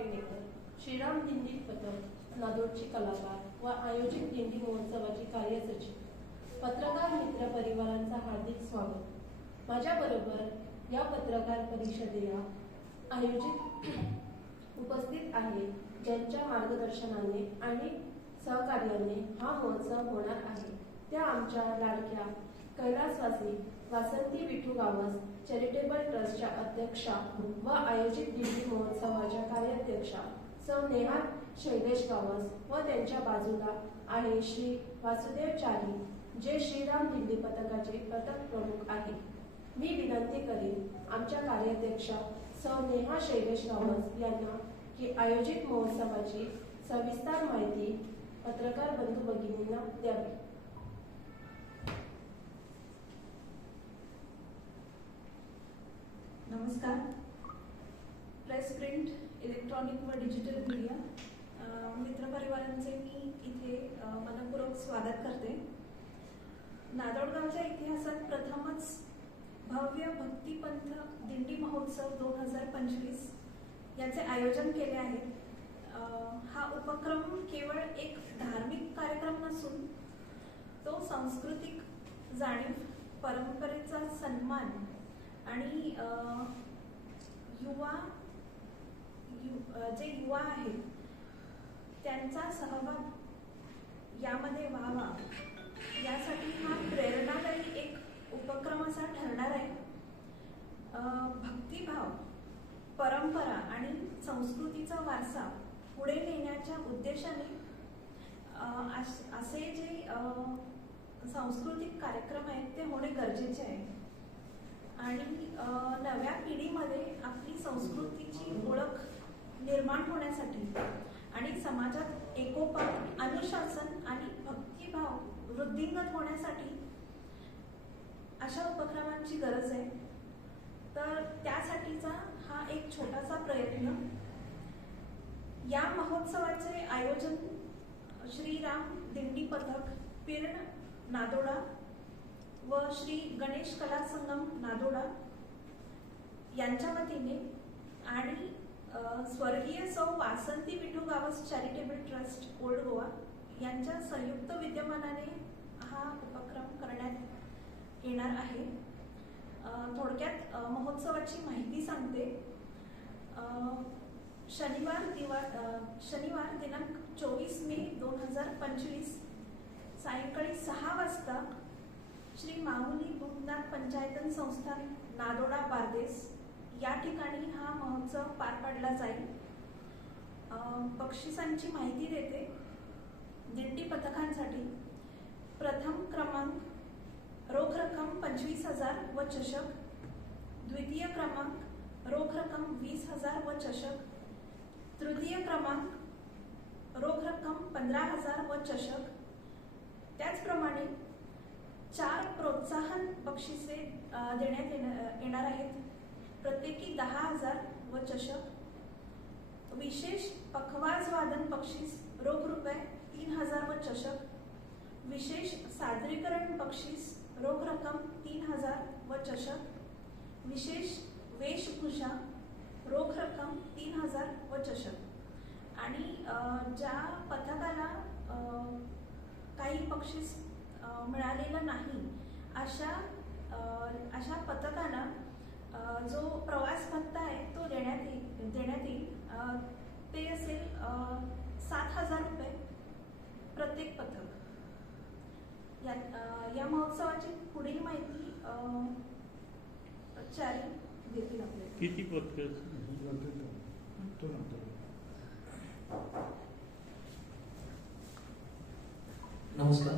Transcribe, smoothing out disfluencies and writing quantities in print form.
पेनेकर, श्रीराम दिंडी पथक नादोडची कलाकार व आयोजित दिंडी महोत्सवाची कार्यसचिव, पत्रकार मित्र परिवारांचा हार्दिक स्वागत। माझ्याबरोबर या पत्रकार परिषदेला आयोजित उपस्थित आहे, ज्यांच्या मार्गदर्शनाने आणि सहकार्याने हा महोत्सव होणार आहे, त्या आमच्या लाडक्या कैलासवासी वासंती विठू गावस चॅरिटेबल ट्रस्टच्या अध्यक्षा व आयोजित दिंडी महोत्सवाच्या कार्याध्यक्षा सौ नेहा शैलेश गावस व त्यांच्या बाजूला आहे श्री वासुदेव चारी, जे श्रीराम दिंडी पथकाचे पथक प्रमुख आहे। मी विनंती करीन आमच्या कार्याध्यक्षा सौ नेहा शैलेश गावस यांना की आयोजित महोत्सवाची सविस्तर माहिती पत्रकार बंधू भगिनींना द्यावी। नमस्कार। प्रेस, प्रिंट, इलेक्ट्रॉनिक व डिजिटल मीडिया मित्रपरिवारांचे मी इथे मनपूर्वक स्वागत करते। नादोडगावच्या इतिहासात प्रथमच भव्य भक्तिपंथ दिंडी महोत्सव 2025 याचे आयोजन केले आहे। हा उपक्रम केवळ एक धार्मिक कार्यक्रम नसून तो सांस्कृतिक जाणीव, परंपरेचा सन्मान आणि जे युवा आहेत त्यांचा सहभाग यामध्ये व्हावा, यासाठी हा प्रेरणादायी एक उपक्रम असा ठरणार आहे। भक्तिभाव, परंपरा आणि संस्कृतीचा वारसा पुढे नेण्याच्या उद्देशाने असे जे सांस्कृतिक कार्यक्रम आहेत ते होणे गरजेचे आहे आणि नव्या पिढीमध्ये आपली संस्कृतीची ओळख निर्माण होण्यासाठी आणि समाजात एकोपा, अनुशासन आणि भक्तिभाव वृद्धिंगत होण्यासाठी अशा उपक्रमांची गरज आहे। तर त्यासाठीचा हा एक छोटासा प्रयत्न। या महोत्सवाचे आयोजन श्रीराम दिंडी पथक पिर्ण नादोडा व श्री गणेश कला संगम नादोडा यांच्या वतीने आणि स्वर्गीय सौ वासंती Vithu Gawas charitable trust old Goa यांच्या संयुक्त विद्यमानाने हा उपक्रम करण्यात येणार आहे। थोडक्यात महोत्सवाची माहिती सांगते। शनिवार दिनांक 24 मे 2025 सायंकाळी 6 वाजता श्री माहुली भूतनाथ पंचायतन संस्थान नादोडा बारदेस या ठिकाणी हा महोत्सव पार पाडला जाईल। बक्षिसांची माहिती देते। दिंडी पथकांसाठी प्रथम क्रमांक रोख रक्कम 25,000 व चषक, द्वितीय क्रमांक रोख रक्कम 20,000 व चषक, तृतीय क्रमांक रोख रक्कम 15,000 व चषक। त्याचप्रमाणे 4 प्रोत्साहन बक्षिसे देण्यात येणार आहेत, प्रत्येकी 10,000 व चषक। विशेष पखवाज वादन बक्षीस रोख रुपये 3,000 व चषक, विशेष सादरीकरण बक्षीस रोख रक्कम 3,000 व चषक, विशेष वेशभूषा रोख रक्कम 3,000 व चषक। आणि ज्या पथकाला काही बक्षीस मिळालेलं नाही अशा पथकाला जो प्रवास भत्ता आहे तो देण्यात येईल। ते असेल 7,000 रुपये प्रत्येक पथक। या महोत्सवाची पुढील माहिती चारी देतील आपल्याला। किती पथक? नमस्कार।